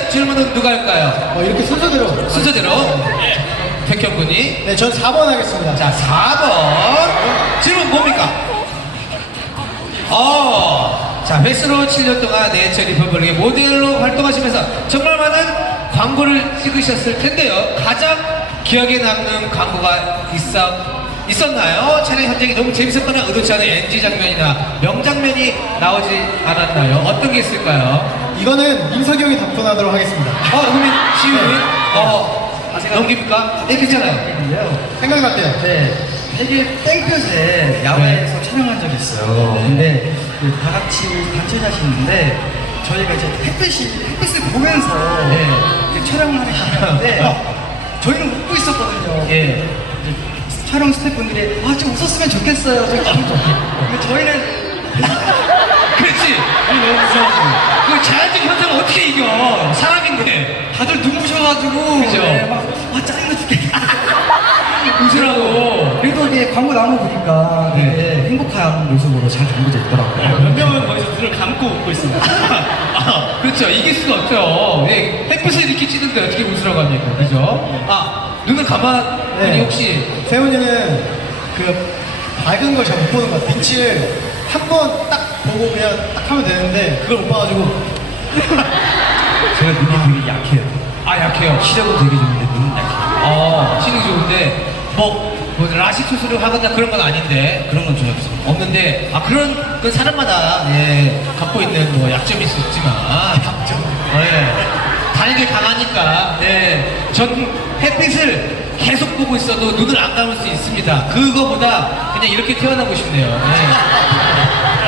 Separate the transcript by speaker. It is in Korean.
Speaker 1: 질문은 누가 할까요?
Speaker 2: 이렇게 순서대로.
Speaker 1: 순서대로. 백현 군이.
Speaker 2: 네, 전 4번 하겠습니다.
Speaker 1: 자, 4번. 질문 뭡니까? 자, 횟수로 7년 동안 네이처 리퍼블릭의 모델로 활동하시면서 정말 많은 광고를 찍으셨을 텐데요. 가장 기억에 남는 광고가 있었나요? 촬영 현장이 너무 재밌었거나 의도치 않은 NG 장면이나 명장면이 나오지 않았나요? 어떤 게 있을까요?
Speaker 2: 이거는 임석이 형이 답변하도록 하겠습니다.
Speaker 1: 그러면 지훈이?
Speaker 2: 네.
Speaker 1: 넘깁니까? 네, 괜찮아요.
Speaker 2: 생각났대요.
Speaker 3: 네, 되게 땡볕에 야외에서 촬영한 적이 있어요. 근데 다 같이 단체 자시는데 저희가 이제 햇빛을 보면서 이제 촬영을 하는데 저희는 웃고 있었거든요.
Speaker 1: 예.
Speaker 3: 이제 촬영 스태프분들이 좀 웃었으면 좋겠어요. 근데 저희는
Speaker 1: 그렇지.
Speaker 3: 너무 무서워서
Speaker 1: 그 자연적 현상을 어떻게 이겨? 사람인데.
Speaker 3: 다들 눈부셔가지고
Speaker 1: 그죠?
Speaker 3: 막 짜증나 죽겠다.
Speaker 1: 웃으라고.
Speaker 3: 그래도 이게 광고 나온 거 보니까 되게 행복한 모습으로 잘 담겨져 있더라고요.
Speaker 4: 몇 명은 거기서 눈을 감고 웃고 있습니다.
Speaker 1: 그렇죠. 이길 수가 없죠. 햇빛을 이렇게 찌는데 어떻게 웃으라고 합니까? 그죠? 눈을 감았더니
Speaker 2: 네.
Speaker 1: 혹시.
Speaker 2: 세훈이는 그 밝은 걸 잘 못 보는 것 같아. 빛을 한 번 딱 보고 그냥 딱 하면 되는데 그걸 못 봐가지고.
Speaker 3: 제가 눈이 되게 약해요.
Speaker 1: 약해요.
Speaker 3: 시력은 되게 좋은데 눈은 약해요.
Speaker 1: 시력이 좋은데, 뭐 라식 수술을 하거나 그런 건 아닌데.
Speaker 3: 그런 건 전혀 없어요.
Speaker 1: 없는데, 그런, 그 사람마다, 갖고 있는 뭐 약점이 있었지만. 약점? 단일이 강하니까, 전 햇빛을 계속 보고 있어도 눈을 안 감을 수 있습니다. 그거보다 그냥 이렇게 태어나고 싶네요.